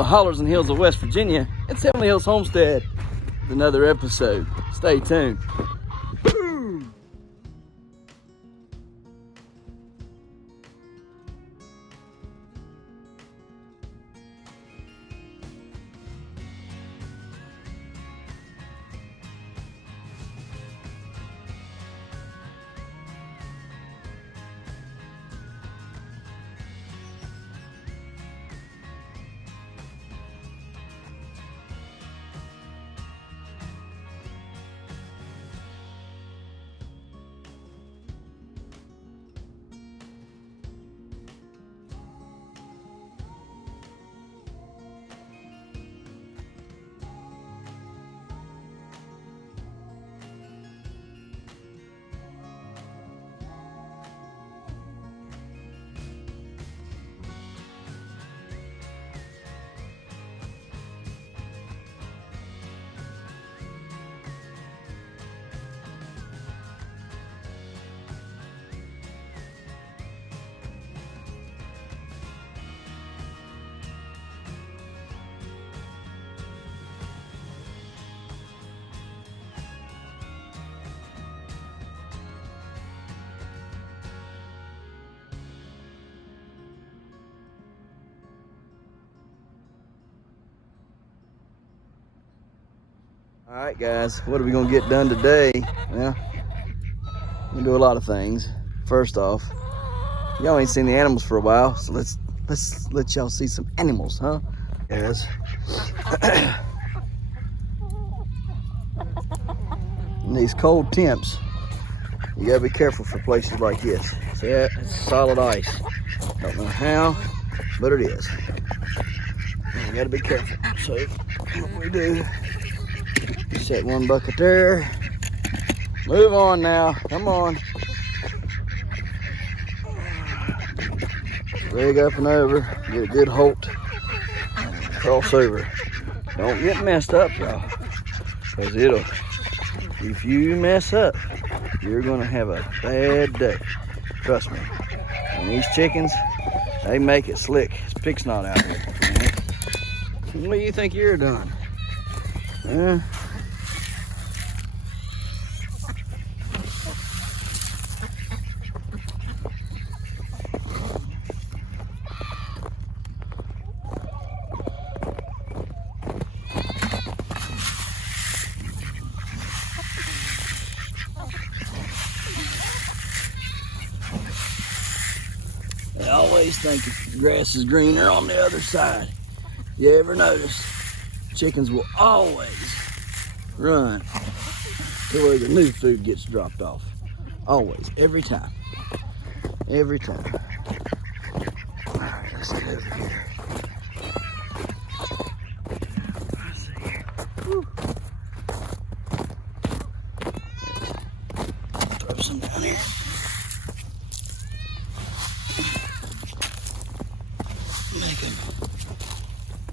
the hollers and hills of West Virginia. It's Heavenly Hills Homestead with another episode. Stay tuned. All right, guys, what are we gonna get done today? Well, we do a lot of things. First off, y'all ain't seen the animals for a while, so let's let y'all see some animals, huh? Yes. In these cold temps, you gotta be careful for places like this. See that? It's solid ice. Don't know how, but it is. And you gotta be careful. So what we do, set one bucket there. Move on now. Come on. Rig up and over. Get a good halt. Cross over. Don't get messed up, y'all. Because if you mess up, you're going to have a bad day. Trust me. And these chickens, they make it slick. It's pig snot out here. What do you think you're doing? Huh? I always think the grass is greener on the other side. You ever notice? Chickens will always run to where the new food gets dropped off. Always, every time. Every time. All right, let's get over here. Let's see here. Woo. Throw some down here. Make them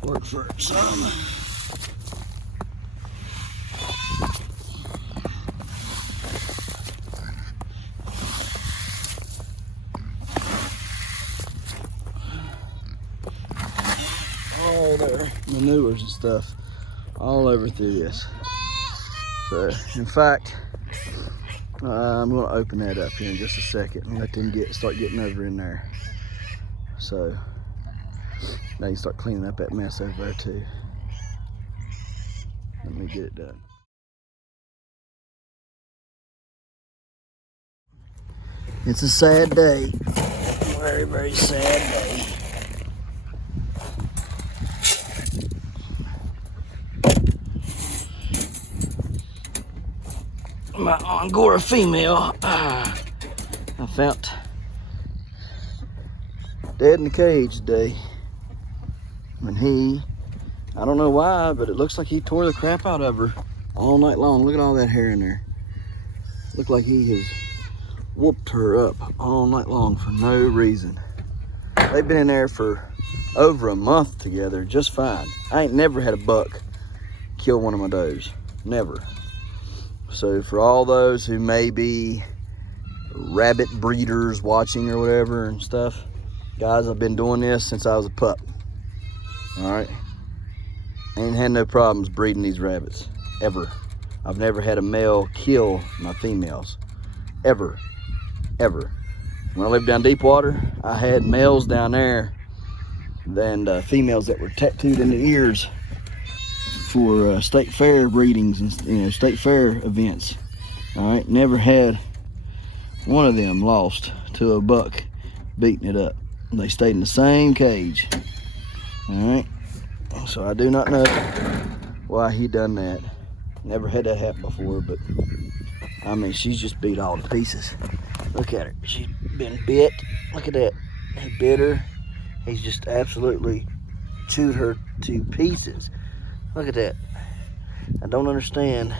work for some. All their manures and stuff all over through this. So, in fact, I'm going to open that up here in just a second and let them start getting over in there. So, now you start cleaning up that mess over there too. Let me get it done. It's a sad day. Very, very sad day. My Angora female, I found dead in the cage today. When I don't know why, but it looks like he tore the crap out of her all night long. Look at all that hair in there. Look like he has whooped her up all night long for no reason. They've been in there for over a month together just fine. I ain't never had a buck kill one of my does. Never. So for all those who may be rabbit breeders watching or whatever and stuff, guys, I've been doing this since I was a pup. All right, Ain't had no problems breeding these rabbits, ever. I've never had a male kill my females, ever, ever. When I lived down deep water, I had males down there and females that were tattooed in the ears for state fair breedings and state fair events. All right, never had one of them lost to a buck beating it up. They stayed in the same cage. All right, so I do not know why he done that. Never had that happen before, but I mean, she's just beat all to pieces. Look at her, she's been bit. Look at that, he bit her. He's just absolutely chewed her to pieces. Look at that. I don't understand.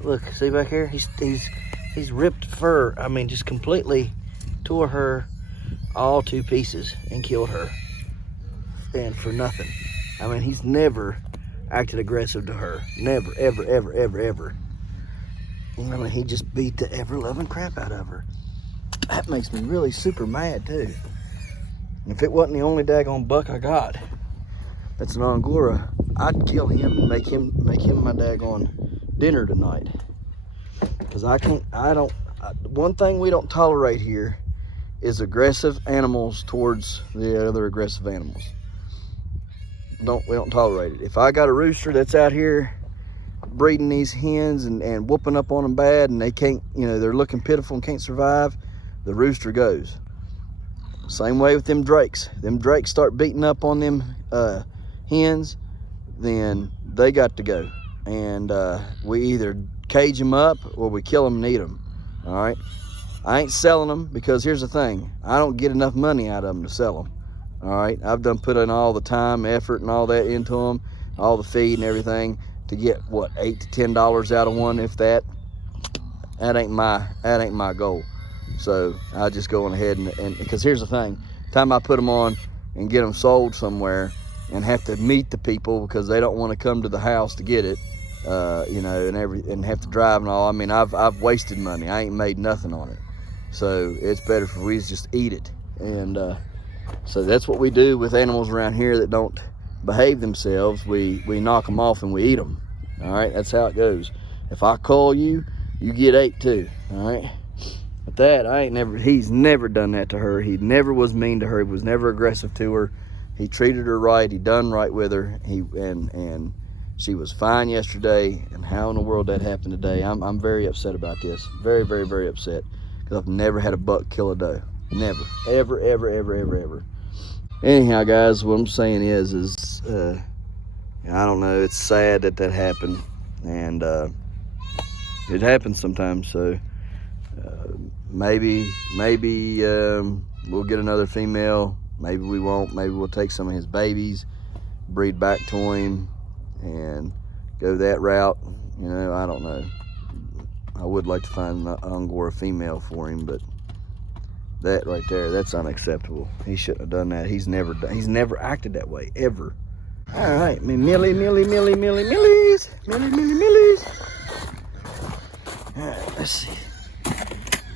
Look, see back here? He's ripped fur. I mean, just completely tore her all to pieces and killed her. And for nothing. I mean, he's never acted aggressive to her. Never, ever, ever, ever, ever. I mean, he just beat the ever-loving crap out of her. That makes me really super mad, too. If it wasn't the only daggone buck I got that's an Angora, I'd kill him and make him my daggone dinner tonight. Because one thing we don't tolerate here is aggressive animals towards the other aggressive animals. We don't tolerate it. If I got a rooster that's out here breeding these hens and whooping up on them bad and they can't, they're looking pitiful and can't survive, the rooster goes. Same way with them drakes. Them drakes start beating up on them hens, then they got to go. And we either cage them up or we kill them and eat them. All right. I ain't selling them because here's the thing. I don't get enough money out of them to sell them. All right. I've done put in all the time, effort, and all that into them, all the feed and everything to get what, $8 to $10 out of one, if that. That ain't my goal. So I just go on ahead and because here's the thing. Time I put them on and get them sold somewhere and have to meet the people because they don't want to come to the house to get it, and have to drive and all. I mean, I've wasted money. I ain't made nothing on it. So it's better for we just eat it. And so that's what we do with animals around here that don't behave themselves. We knock them off and we eat them. All right, that's how it goes. If I call you, you get ate too. All right. But that he's never done that to her. He never was mean to her. He was never aggressive to her. He treated her right. He done right with her. And she was fine yesterday. And how in the world that happened today? I'm very upset about this. Very, very, very upset. Because I've never had a buck kill a doe. Never. Ever, ever, ever, ever, ever. Anyhow, guys, what I'm saying is I don't know. It's sad that happened. And it happens sometimes. So maybe we'll get another female. Maybe we won't. Maybe we'll take some of his babies, breed back to him, and go that route. I don't know. I would like to find an Angora female for him, but that right there, that's unacceptable. He shouldn't have done that. He's never acted that way, ever. All right, Millie, millies. All right, let's see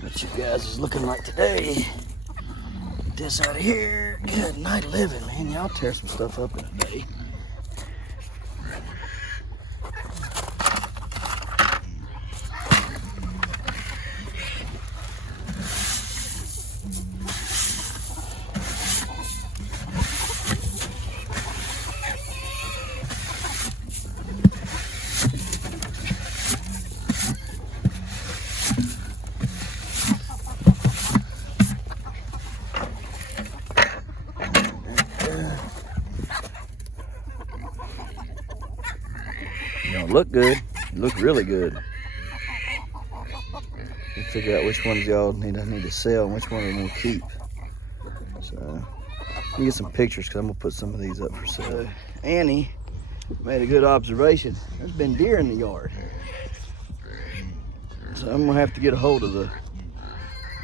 what you guys is looking like today. Get this out of here. Good night living, man. Y'all tear some stuff up in a day. You don't look good. You look really good. Let's figure out which ones y'all need to sell and which one I'm gonna keep. So let me get some pictures because I'm gonna put some of these up for sale. Annie made a good observation. There's been deer in the yard. So I'm gonna have to get a hold of the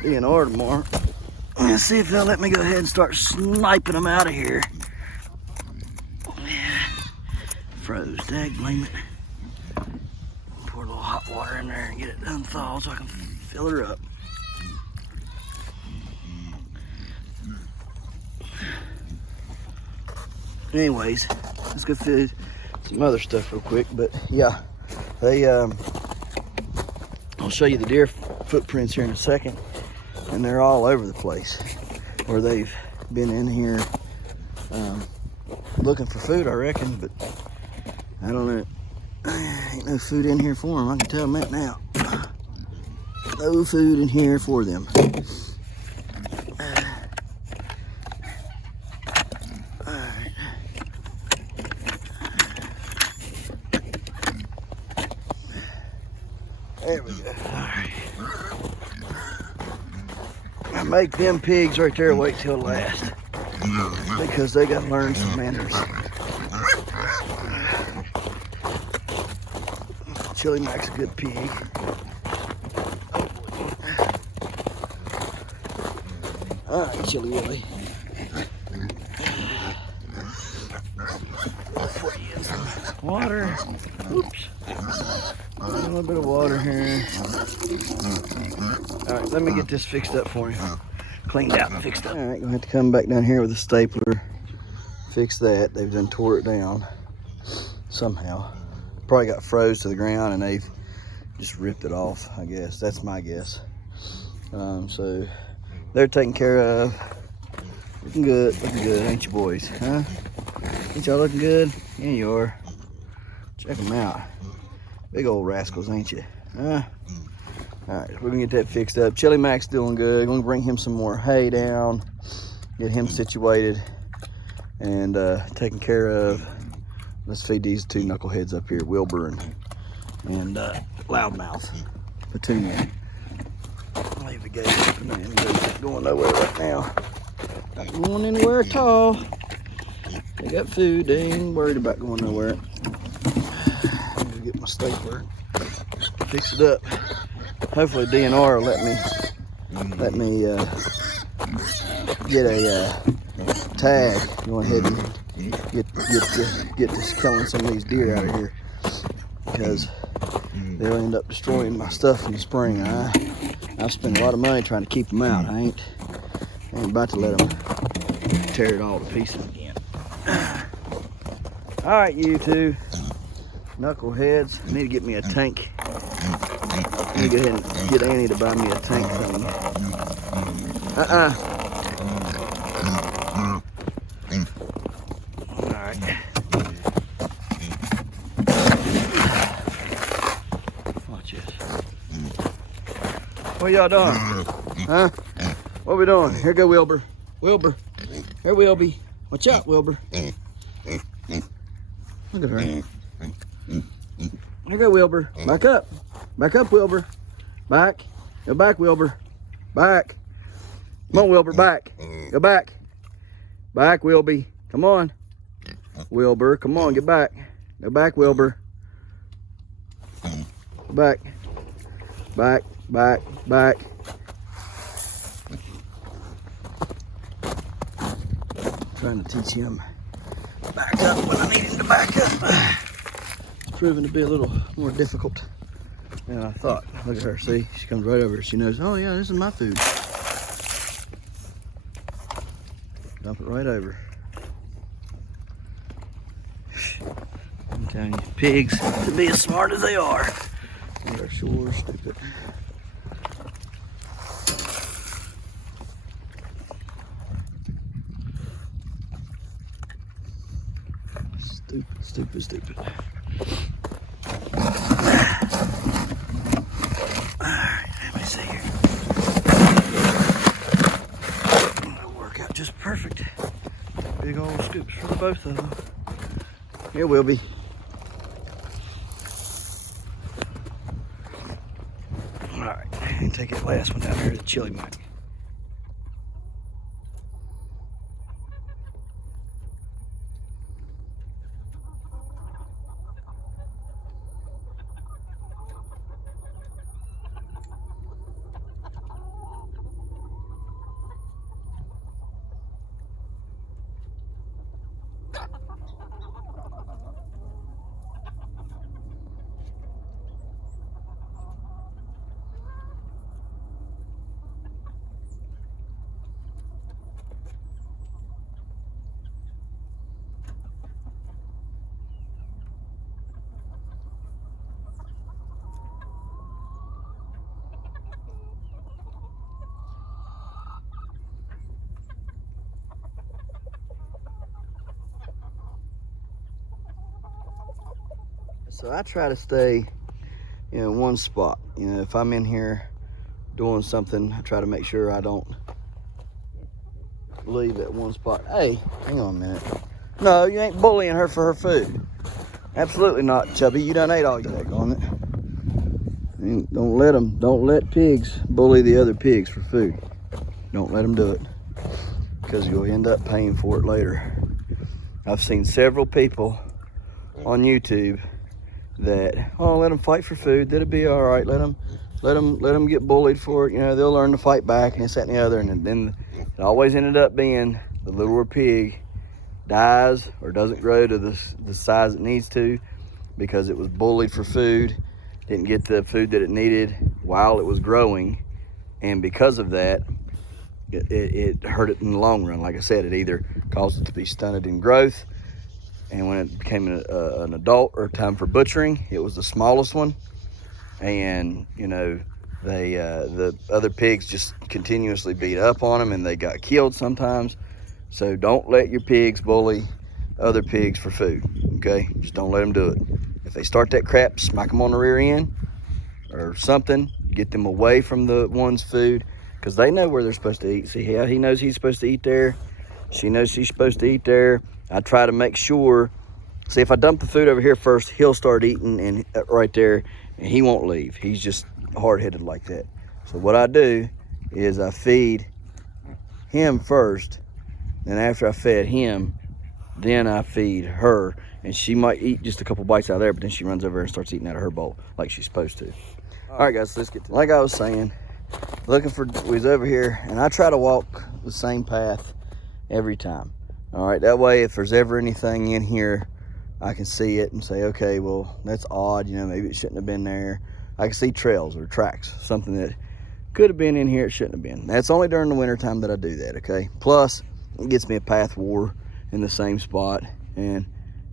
DNR tomorrow and see if they'll let me go ahead and start sniping them out of here. Yeah. Froze, dag blame it. Pour a little hot water in there and get it done thawed so I can fill her up. Anyways, let's go some other stuff real quick. But yeah, they I'll show you the deer footprints here in a second, and they're all over the place where they've been in here looking for food, I reckon. But I don't know, ain't no food in here for them. I can tell them that now. No food in here for them. Alright. There we go. Alright. I make them pigs right there wait till last, because they gotta learn some manners. Chili Mac's a good pig. Alright, Chili Willy. Water. Oops. A little bit of water here. Alright, let me get this fixed up for you. Cleaned out and fixed up. Alright, gonna have to come back down here with a stapler. Fix that. They've done tore it down somehow. Probably got froze to the ground and they've just ripped it off, I guess. That's my guess. So they're taken care of. Looking good, ain't you boys, huh? Ain't y'all looking good? Yeah, you are. Check them out. Big old rascals, ain't you? Huh? Alright, we're gonna get that fixed up. Chili Mac's doing good. Gonna bring him some more hay down, get him situated and taken care of. Let's feed these two knuckleheads up here, Wilbur and Loudmouth, Petunia. I'll leave the gate open, man. He's not going nowhere right now. Not going anywhere at all. They got food. They ain't worried about going nowhere. I'm gonna get my stapler, fix it up. Hopefully DNR will let me get a tag. Go ahead and get this killing some of these deer out of here, because they'll end up destroying my stuff in the spring. I've spent a lot of money trying to keep them out. I ain't about to let them tear it all to pieces again. All right, you two knuckleheads, I need to get me a tank. I need to go ahead and get Annie to buy me a tank thing. Watch this. What y'all doing? Huh? What we doing? Here go Wilbur. Wilbur. Here Wilby. Watch out, Wilbur. Look at her. Here go Wilbur. Back up. Back up, Wilbur. Back. Go back, Wilbur. Back. Come on, Wilbur. Back. Go back. Back, Wilby. Come on. Wilbur, come on, get back. Go back, Wilbur. Go back. Back, back, back. Trying to teach him back up when I need him to back up. It's proving to be a little more difficult than I thought. Look at her, see? She comes right over. She knows, oh yeah, this is my food. Dump it right over. I'm telling you, pigs, to be as smart as they are, they are sure stupid. Stupid, stupid, stupid. Alright, let me see here. That'll work out just perfect. Big old scoops for both of them. Here will be. Alright, and take that last one down here to the Chili Mac. So I try to stay in one spot. You know, if I'm in here doing something, I try to make sure I don't leave at one spot. Hey, hang on a minute. No, you ain't bullying her for her food. Absolutely not, Chubby. You done ate all your egg on it. Don't let pigs bully the other pigs for food. Don't let them do it, because you'll end up paying for it later. I've seen several people on YouTube that, oh, let them fight for food. That'll be all right. Let them get bullied for it. You know, they'll learn to fight back and this, that, and the other. And then it always ended up being the littler pig dies or doesn't grow to the size it needs to because it was bullied for food, didn't get the food that it needed while it was growing, and because of that, it hurt it in the long run. Like I said, it either caused it to be stunted in growth, and when it became an adult or time for butchering, it was the smallest one, and you know, the other pigs just continuously beat up on them and they got killed sometimes. So don't let your pigs bully other pigs for food, okay? Just don't let them do it. If they start that crap, smack them on the rear end or something, get them away from the one's food, because they know where they're supposed to eat. See how he knows he's supposed to eat there? She knows she's supposed to eat there. I try to make sure, see, if I dump the food over here first, he'll start eating and right there, and he won't leave. He's just hard-headed like that. So what I do is I feed him first, and after I fed him, then I feed her, and she might eat just a couple bites out of there, but then she runs over and starts eating out of her bowl like she's supposed to. All right, guys, let's get to, like I was saying, we was over here, and I try to walk the same path every time. All right, that way if there's ever anything in here, I can see it and say, okay, well, that's odd, you know, maybe it shouldn't have been there. I can see trails or tracks, something that could have been in here, it shouldn't have been. That's only during the winter time that I do that, okay? Plus, it gets me a path war in the same spot, and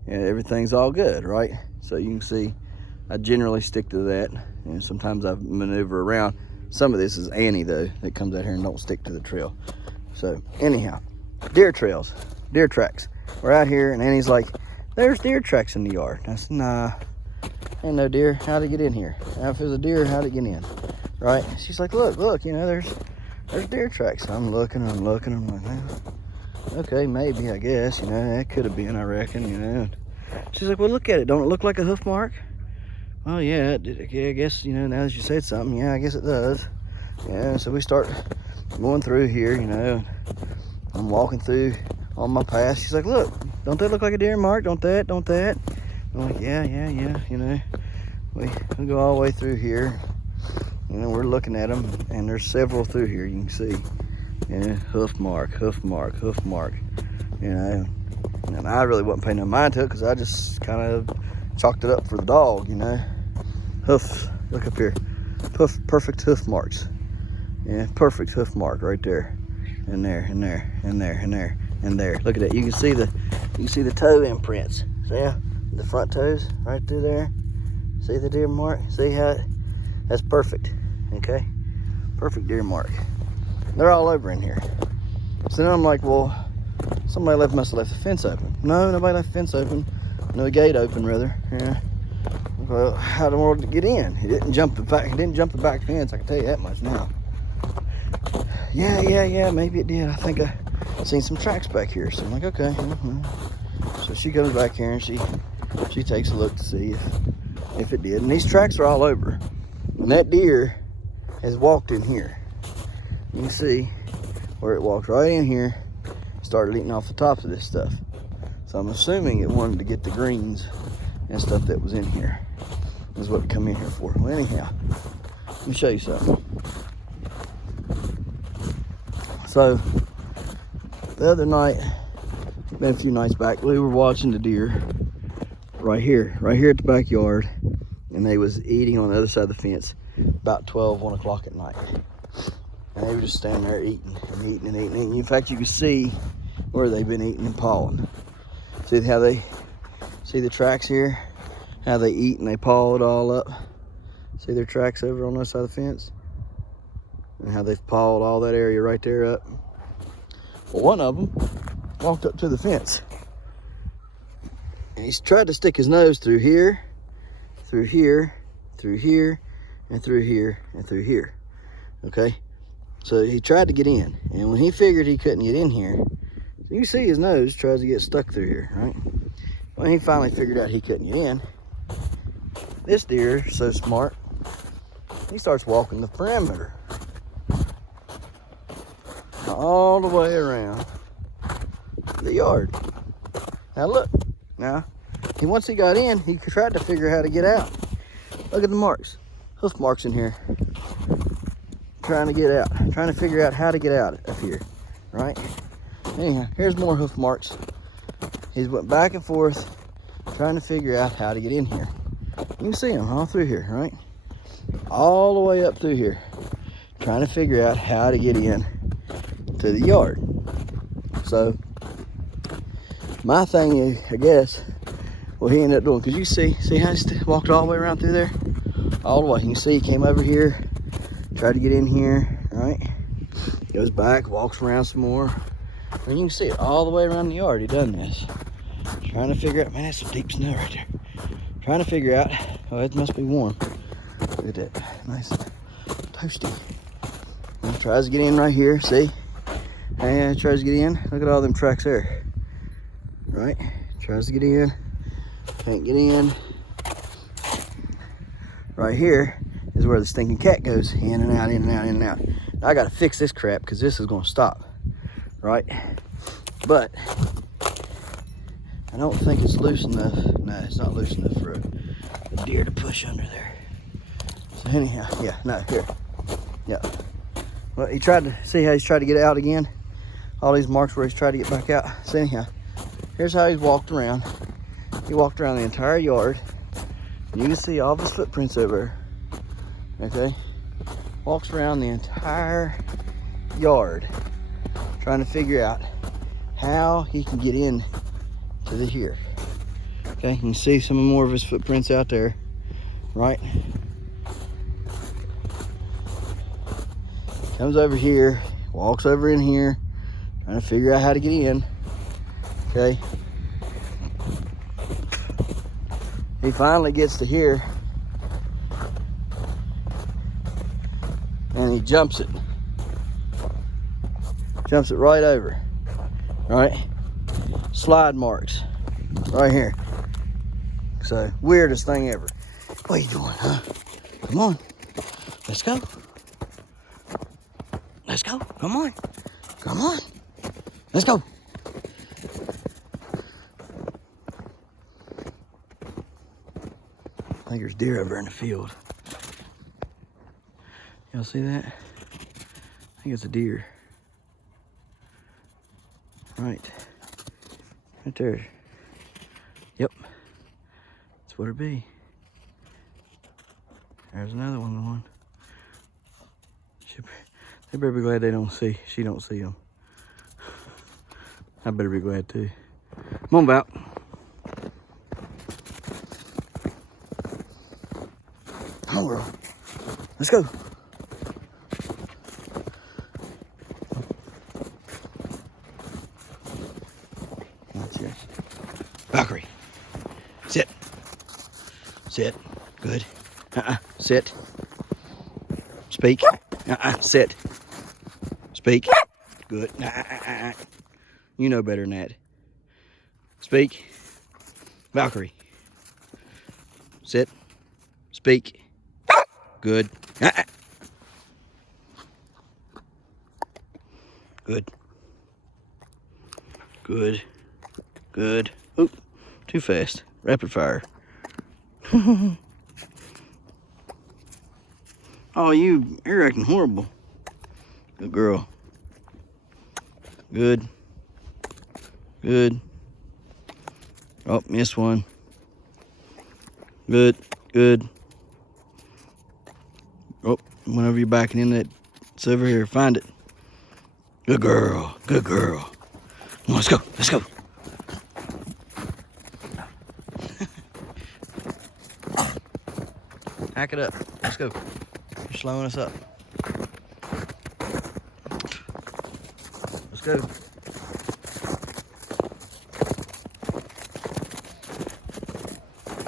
everything's all good, right? So you can see I generally stick to that, and sometimes I maneuver around. Some of this is Annie, though, that comes out here and don't stick to the trail. So anyhow, deer trails, deer tracks. We're out here, and Annie's like, there's deer tracks in the yard. I said, nah, ain't no deer. How'd it get in here? Now, if there's a deer, how'd it get in? Right? She's like, look, you know, there's deer tracks. I'm looking, I'm like, well, okay, maybe, I guess, you know, that could have been, I reckon, you know. She's like, well, look at it. Don't it look like a hoof mark? Oh, yeah, I guess, you know, now that you said something, yeah, I guess it does. Yeah, so we start going through here, you know. I'm walking through on my path. She's like, look, don't that look like a deer mark? Don't that? I'm like, yeah, you know. We go all the way through here. You know, we're looking at them, and there's several through here, you can see. Yeah, hoof mark, you know. And I really wasn't paying no mind to it because I just kind of chalked it up for the dog, you know. Hoof, look up here. Perfect hoof marks. Yeah, perfect hoof mark right there. And there. Look at that. You can see the toe imprints. See how the front toes right through there. See the deer mark? See how that's perfect. Okay? Perfect deer mark. They're all over in here. So then I'm like, well, somebody must have left the fence open. No, nobody left the fence open. No, the gate open, rather. Yeah. Well, how in the world did it get in? He didn't jump the back fence, I can tell you that much now. Yeah, maybe it did. I think I seen some tracks back here. So I'm like, okay. So she goes back here and she takes a look to see if it did. And these tracks are all over. And that deer has walked in here. You can see where it walked right in here, started eating off the tops of this stuff. So I'm assuming it wanted to get the greens and stuff that was in here. Is what it come in here for. Well, anyhow, let me show you something. So the other night, been a few nights back, we were watching the deer right here at the backyard, and they was eating on the other side of the fence about 12, 1 o'clock at night. And they were just standing there eating. In fact, you can see where they've been eating and pawing. See how they, see the tracks here? How they eat and they paw it all up. See their tracks over on this side of the fence? And how they've pawed all that area right there up. Well, one of them walked up to the fence. And he's tried to stick his nose through here through here, through here, and through here, and through here. Okay? So he tried to get in. And when he figured he couldn't get in here, you see his nose tries to get stuck through here, right? When he finally figured out he couldn't get in, this deer is so smart, he starts walking the perimeter all the way around the yard. Now look, once he got in, he tried to figure out how to get out. Look at the marks, hoof marks in here. Trying to get out, trying to figure out how to get out of here, right? Anyhow, here's more hoof marks. He's went back and forth trying to figure out how to get in here. You can see him all through here, right? All the way up through here, trying to figure out how to get in to the yard. So my thing is, I guess, what he ended up doing, because you see how he walked all the way around through there? All the way. You can see he came over here, tried to get in here, right? Goes back, walks around some more. And you can see it all the way around the yard. He done this. Trying to figure out, man, that's some deep snow right there. Trying to figure out, oh, it must be warm. Look at that, nice toasty. And he tries to get in right here, see? And tries to get in. Look at all them tracks there. Right? Tries to get in. Can't get in. Right here is where the stinking cat goes in and out, in and out, in and out. Now I gotta fix this crap because this is gonna stop. Right? But I don't think it's loose enough. No, it's not loose enough for a deer to push under there. So anyhow, yeah, no, here. Yeah. Well, he tried to see how he's tried to get out again. All these marks where he's tried to get back out. So anyhow, here's how he's walked around. He walked around the entire yard. You can see all of his footprints over there. Okay? Walks around the entire yard trying to figure out how he can get in to the here. Okay, you can see some more of his footprints out there, right? Comes over here, walks over in here, trying to figure out how to get in. Okay. He finally gets to here, and he jumps it. Jumps it right over. Right? Slide marks right here. So weirdest thing ever. What are you doing, huh? Come on, let's go. Let's go. Come on, come on. Let's go. I think there's deer over in the field. Y'all see that? I think it's a deer. Right there. Yep, that's what it'd be. There's another one going. They better be glad they don't see. She don't see them. I better be glad too. Come on, Bout. Come on, girl. Let's go. Valkyrie, sit. Sit. Good. Sit. Speak. Sit. Speak. Good. You know better than that. Speak. Valkyrie. Sit. Speak. Good. Good. Good. Good. Oop, too fast. Rapid fire. Oh, you're acting horrible. Good girl. Good. Good. Oh, missed one. Good. Good. Oh, whenever you're backing in that, it's over here. Find it. Good girl. Good girl. Come on, let's go. Let's go. Hack it up. Let's go. You're slowing us up. Let's go.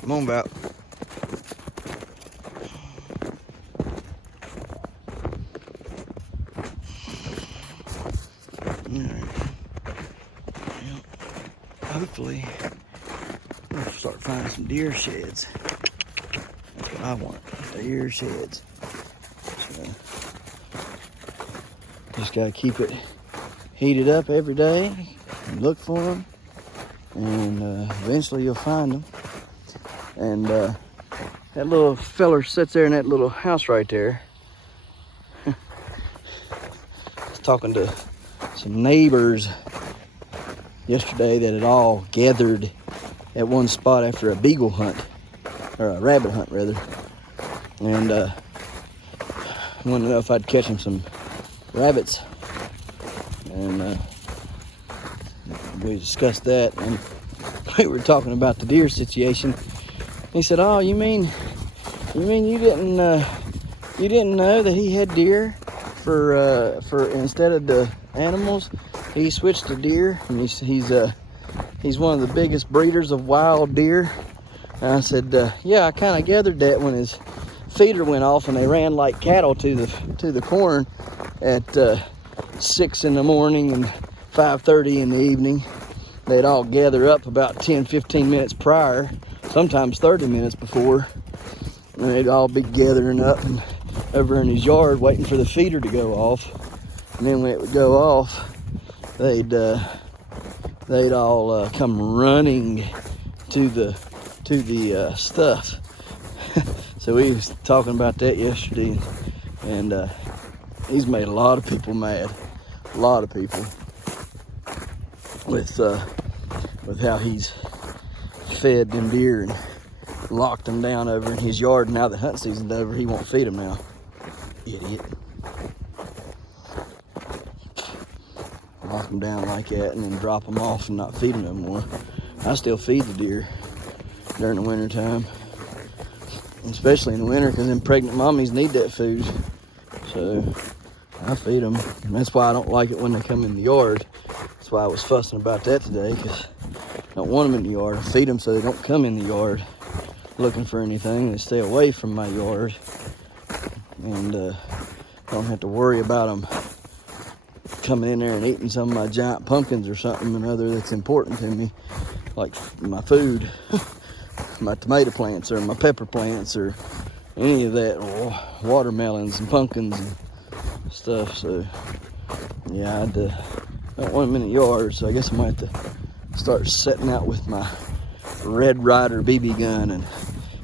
Come on, Bout. eventually we'll start finding some deer sheds. That's what I want, deer sheds. So, just gotta keep it heated up every day and look for them, and eventually you'll find them. And that little feller sits there in that little house right there. I was talking to some neighbors yesterday that had all gathered at one spot after a beagle hunt, or a rabbit hunt rather, and wanted to know if I'd catch them some rabbits, and we discussed that, and we were talking about the deer situation. He said, "Oh, you mean you didn't know that he had deer for instead of the animals, he switched to deer, and he's one of the biggest breeders of wild deer." And I said, "Yeah, I kind of gathered that when his feeder went off and they ran like cattle to the corn at 6 in the morning and 5:30 in the evening. They'd all gather up about 10-15 minutes prior, sometimes 30 minutes before, and they'd all be gathering up and over in his yard waiting for the feeder to go off. And then when it would go off, they'd all come running to the stuff." So we was talking about that yesterday, and he's made a lot of people mad, a lot of people, with how he's fed them deer and locked them down over in his yard. Now that hunting season's over, he won't feed them now. Idiot. Lock them down like that and then drop them off and not feed them no more. I still feed the deer during the winter time, especially in the winter, because them pregnant mommies need that food. So I feed them, and that's why I don't like it when they come in the yard. That's why I was fussing about that today, because I don't want them in the yard. I feed them so they don't come in the yard looking for anything. They stay away from my yard, and don't have to worry about them coming in there and eating some of my giant pumpkins or something or other that's important to me, like my food, my tomato plants or my pepper plants or any of that, or watermelons and pumpkins and stuff. So yeah, I don't want them in the yard, so I guess I might have to start setting out with my Red Ryder BB gun, and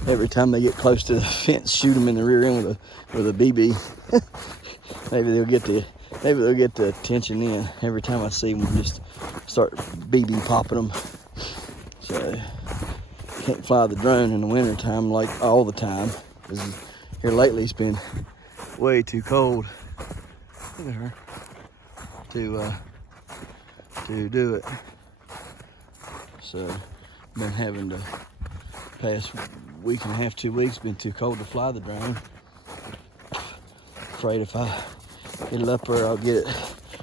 every time they get close to the fence, shoot them in the rear end with a BB. Maybe they'll get the attention in. Every time I see them, just start BB popping them. So can't fly the drone in the winter time like all the time, because here lately it's been way too cold. Look at her. To do it. So been having to, past week and a half, 2 weeks, been too cold to fly the drone. Afraid if I get it up there I'll get it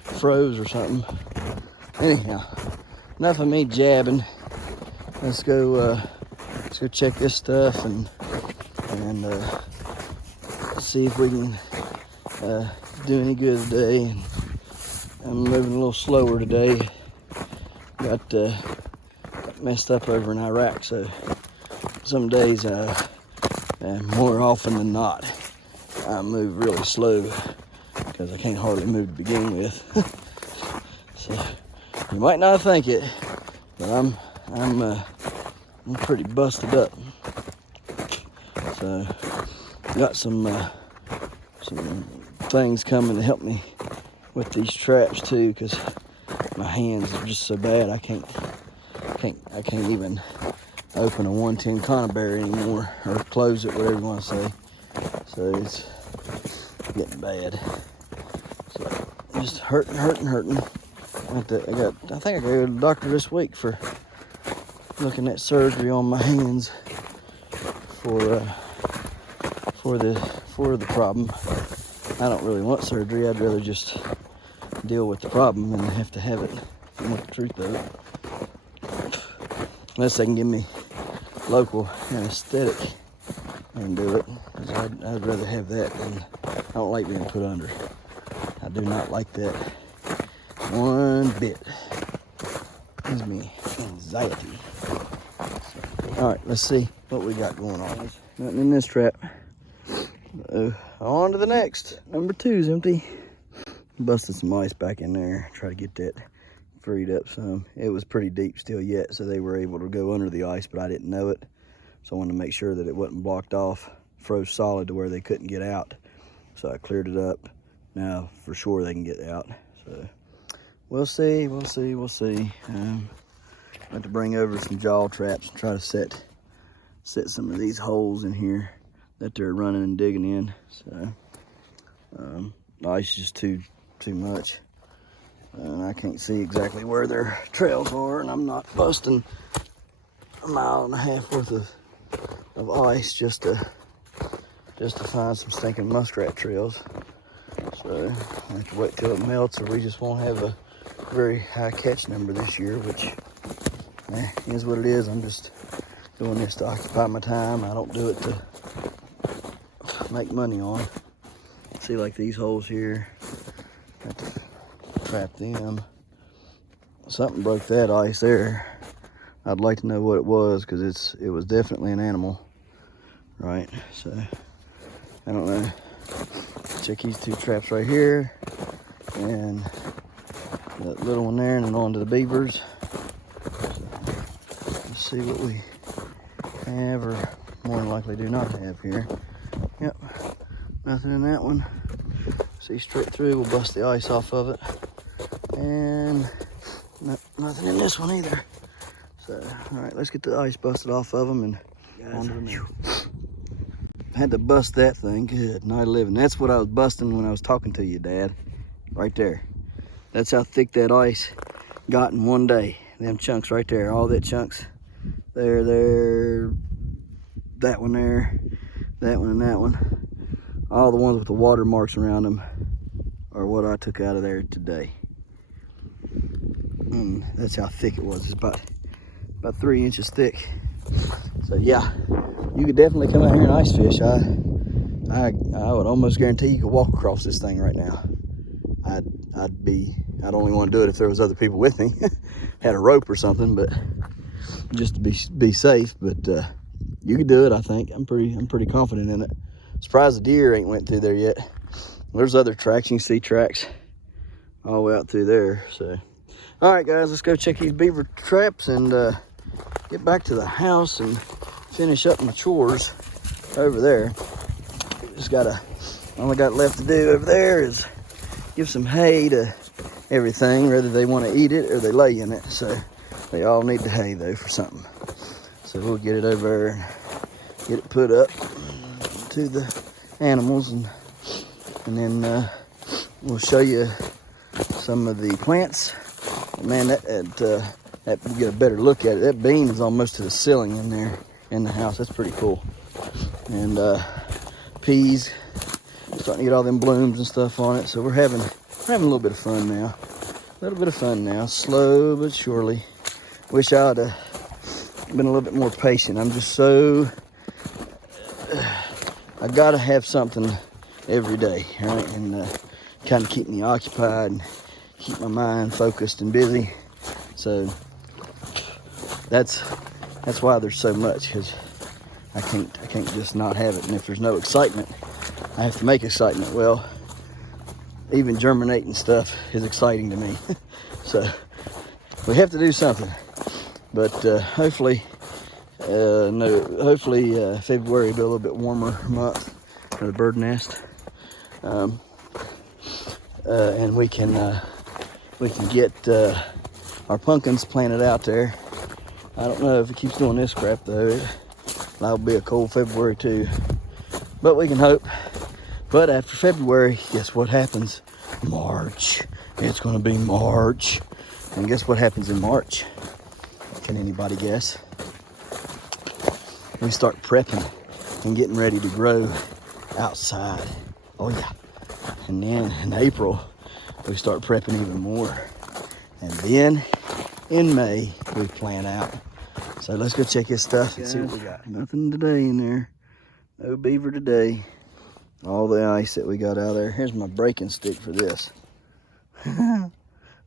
froze or something. Anyhow, enough of me jabbing. Let's go check this stuff and see if we can do any good today. And I'm moving a little slower today. Got messed up over in Iraq, so some days, more often than not, I move really slow because I can't hardly move to begin with. So you might not think it, but I'm pretty busted up. So got some things coming to help me with these traps too, because my hands are just so bad I can't even open a 110 conibear anymore, or close it, whatever you want to say. So it's getting bad. So just hurting. I think I go to the doctor this week for looking at surgery on my hands for the problem. I don't really want surgery. I'd rather just deal with the problem than have to have it, if you want the truth of it. Unless they can give me local anesthetic and do it, because I'd rather have that than, I don't like being put under. I do not like that one bit. Gives me anxiety. All right, let's see what we got going on. Nothing in this trap. On to the next. Number 2 is empty. Busted some ice back in there. Try to get that freed up some. It was pretty deep still yet, so they were able to go under the ice, but I didn't know it. So I wanted to make sure that it wasn't blocked off. Froze solid to where they couldn't get out. So I cleared it up. Now for sure they can get out. So we'll see. I have to bring over some jaw traps and try to set some of these holes in here that they're running and digging in. So the ice is just too much. I can't see exactly where their trails are, and I'm not busting a mile and a half worth of ice just to find some stinking muskrat trails. So I have to wait till it melts, or we just won't have a very high catch number this year, which is what it is. I'm just doing this to occupy my time. I don't do it to make money on. See, like these holes here, I have to trap them. Something broke that ice there. I'd like to know what it was, because it was definitely an animal, right? So I don't know. Check these 2 traps right here, and that little one there, and then on to the beavers. Let's see what we have, or more than likely do not have here. Yep, nothing in that one. See straight through, we'll bust the ice off of it. And nothing in this one either. So, all right, let's get the ice busted off of them and on to the next. Had to bust that thing. Good night of living. That's what I was busting when I was talking to you, Dad. Right there. That's how thick that ice got in one day. Them chunks right there, all that chunks. There, that one there, that one and that one. All the ones with the water marks around them are what I took out of there today. And that's how thick it was. It's about 3 inches thick. So yeah, you could definitely come out here and ice fish. I would almost guarantee you could walk across this thing right now. I'd only want to do it if there was other people with me, had a rope or something, but just to be safe. But you could do it. I think I'm pretty confident in it. Surprised the deer ain't went through there yet. There's other tracks. You can see tracks all the way out through there. So, all right, guys, let's go check these beaver traps and get back to the house and finish up my chores over there. All I got left to do over there is give some hay to everything, whether they want to eat it or they lay in it. So they all need the hay though for something. So we'll get it over there and get it put up to the animals, and then we'll show you some of the plants. Man, that we'll get a better look at it. That bean is almost to the ceiling in there in the house. That's pretty cool. And peas, starting to get all them blooms and stuff on it. So we're having a little bit of fun now. Slow but surely. Wish I'd been a little bit more patient. I'm just so I gotta have something every day, right? And kind of keep me occupied and keep my mind focused and busy. So that's why there's so much, because I can't just not have it. And if there's no excitement, I have to make excitement. Well, even germinating stuff is exciting to me. So we have to do something. But hopefully February will be a little bit warmer month for the bird nest. And we can get our pumpkins planted out there. I don't know if it keeps doing this crap though. That'll be a cold February too. But we can hope. But after February, guess what happens? March. It's gonna be March. And guess what happens in March? Can anybody guess? We start prepping and getting ready to grow outside. Oh yeah. And then in April, we start prepping even more. And then in May, we plant out. So let's go check his stuff and see what we got. Nothing today in there. No beaver today. All the ice that we got out of there. Here's my breaking stick for this.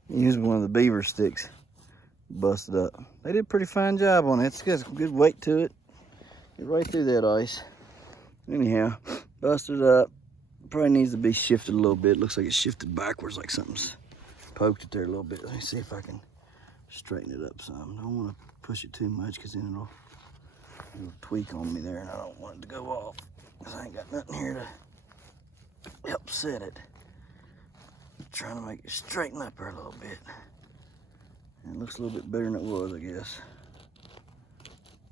Use one of the beaver sticks. busted up. They did a pretty fine job on it. It's got some good weight to it. Get right through that ice. Anyhow, busted up. Probably needs to be shifted a little bit. Looks like it's shifted backwards, like something's poked it there a little bit. Let me see if I can straighten it up some. I don't want to push it too much because then it'll tweak on me there, and I don't want it to go off because I ain't got nothing here to help set it. I'm trying to make it straighten up there a little bit. And it looks a little bit better than it was, I guess.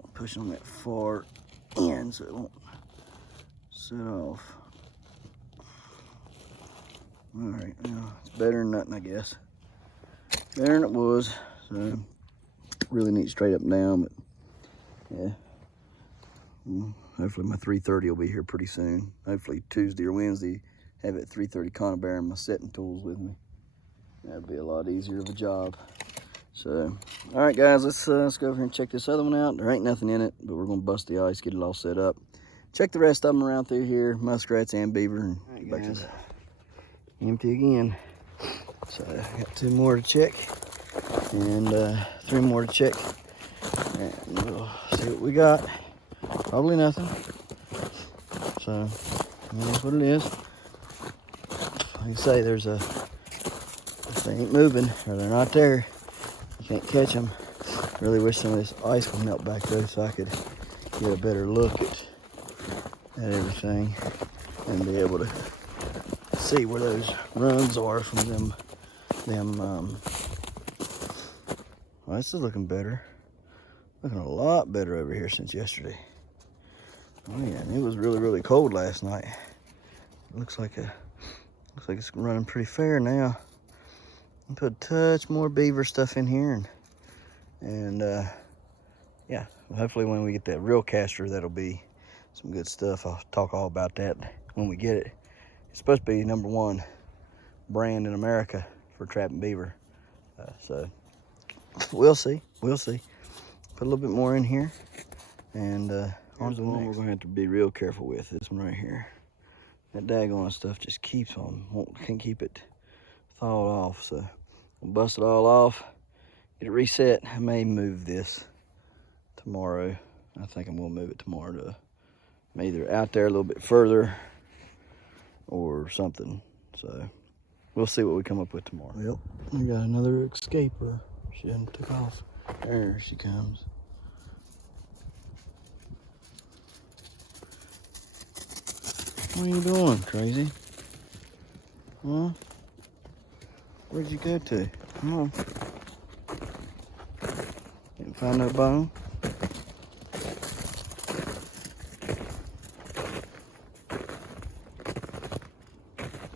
I'm pushing on that far end so it won't set off. All right, now it's better than nothing, I guess. Better than it was. So really neat straight up and down, but yeah. Hopefully my 330 will be here pretty soon. Hopefully Tuesday or Wednesday, have it 330 Conibear and my setting tools with me. That'd be a lot easier of a job. So, all right, guys, let's go over here and check this other one out. There ain't nothing in it, but we're gonna bust the ice, get it all set up. Check the rest of them around through here, muskrats and beaver. And all right, guys, empty again. So I got 2 more to check and 3 more to check. And we'll see what we got. Probably nothing. So that's what it is. Like I say, if they ain't moving or they're not there, you can't catch them. Really wish some of this ice would melt back though, so I could get a better look at everything and be able to see where those runs are from them. Well, this is looking better. Looking a lot better over here since yesterday. Oh yeah, and it was really, really cold last night. It looks like it's running pretty fair now. I'll put a touch more beaver stuff in here, and yeah, well, hopefully when we get that real caster, that'll be some good stuff. I'll talk all about that when we get it. It's supposed to be #1 brand in America for trapping beaver, so we'll see. Put a little bit more in here, and on to the one we're gonna have to be real careful with. This one right here. That daggone stuff just keeps on. Can't keep it thawed off. So I'll bust it all off, get it reset. I may move this tomorrow. I think I'm gonna move it tomorrow to either out there a little bit further or something. So we'll see what we come up with tomorrow. Yep, we got another escaper. She hadn't took off. There she comes. What are you doing, crazy? Huh? Where'd you go to? Come on. Didn't find no bone?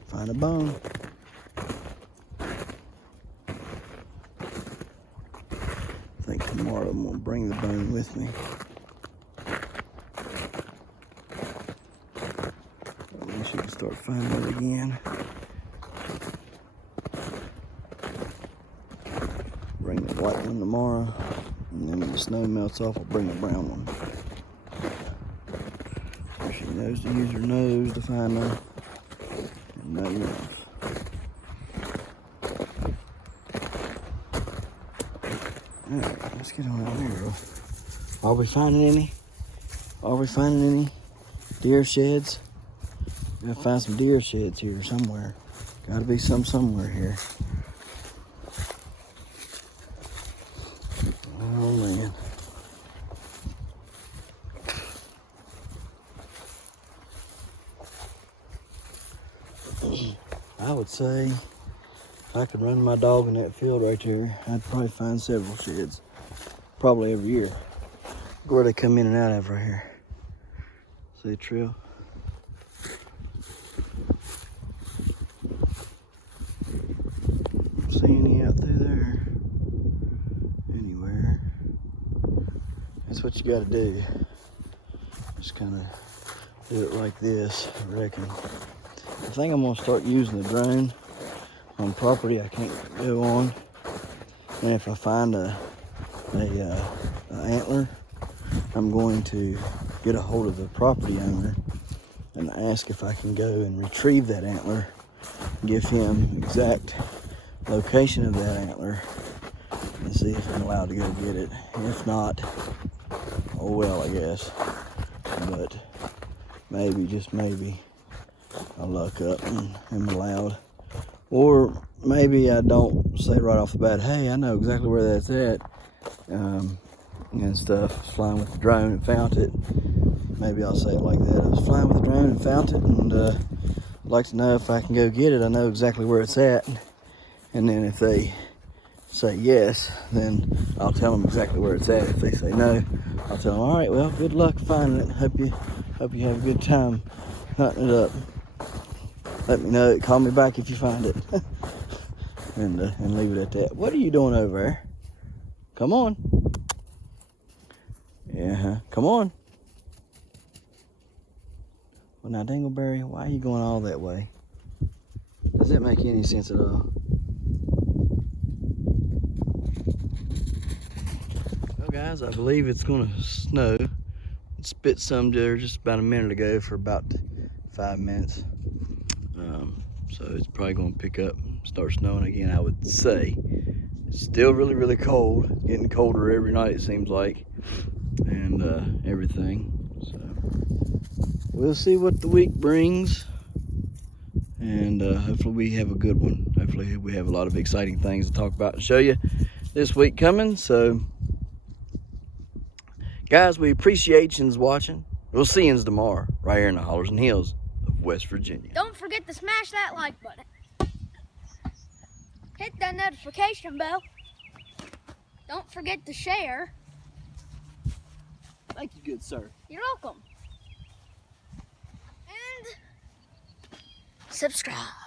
Find a bone. I think tomorrow I'm gonna bring the bone with me. She can start finding it again. Bring the white one tomorrow, and then when the snow melts off, I'll bring the brown one. She knows to use her nose to find them, and nothing else. Alright, let's get on out here. Are we finding any? Deer sheds? Gotta find some deer sheds here somewhere. Gotta be somewhere here. Oh man. I would say if I could run my dog in that field right there, I'd probably find several sheds. Probably every year. Look where they come in and out of right here. See the trail? See any out through there? Anywhere. That's what you gotta do. Just kind of do it like this, I reckon. I think I'm gonna start using the drone on property I can't go on. And if I find a antler, I'm going to get a hold of the property owner and ask if I can go and retrieve that antler, give him exact location of that antler, and see if I'm allowed to go get it. If not, oh well, I guess. But maybe, just maybe, I'll luck up and am allowed. Or maybe I don't say right off the bat, hey, I know exactly where that's at, and stuff. I was flying with the drone and found it. Maybe I'll say it like that. I was flying with the drone and found it, and I'd like to know if I can go get it. I know exactly where it's at. And then if they say yes, then I'll tell them exactly where it's at. If they say no, I'll tell them, all right, well, good luck finding it. Hope you have a good time hunting it up. Let me know. Call me back if you find it. and leave it at that. What are you doing over there? Come on. Yeah, come on. Well, now, Dingleberry, why are you going all that way? Does that make any sense at all? Well, guys, I believe it's going to snow. It spit some there just about a minute ago for about 5 minutes. So it's probably going to pick up and start snowing again, I would say. It's still really, really cold. It's getting colder every night, it seems like, and everything. So we'll see what the week brings, and hopefully we have a good one. Hopefully we have a lot of exciting things to talk about and show you this week coming. So guys, we appreciate you watching. We'll see you tomorrow right here in the Hollers and Hills of West Virginia. Don't forget to smash that like button. Hit that notification bell. Don't forget to share. Thank you, good sir. You're welcome. And subscribe.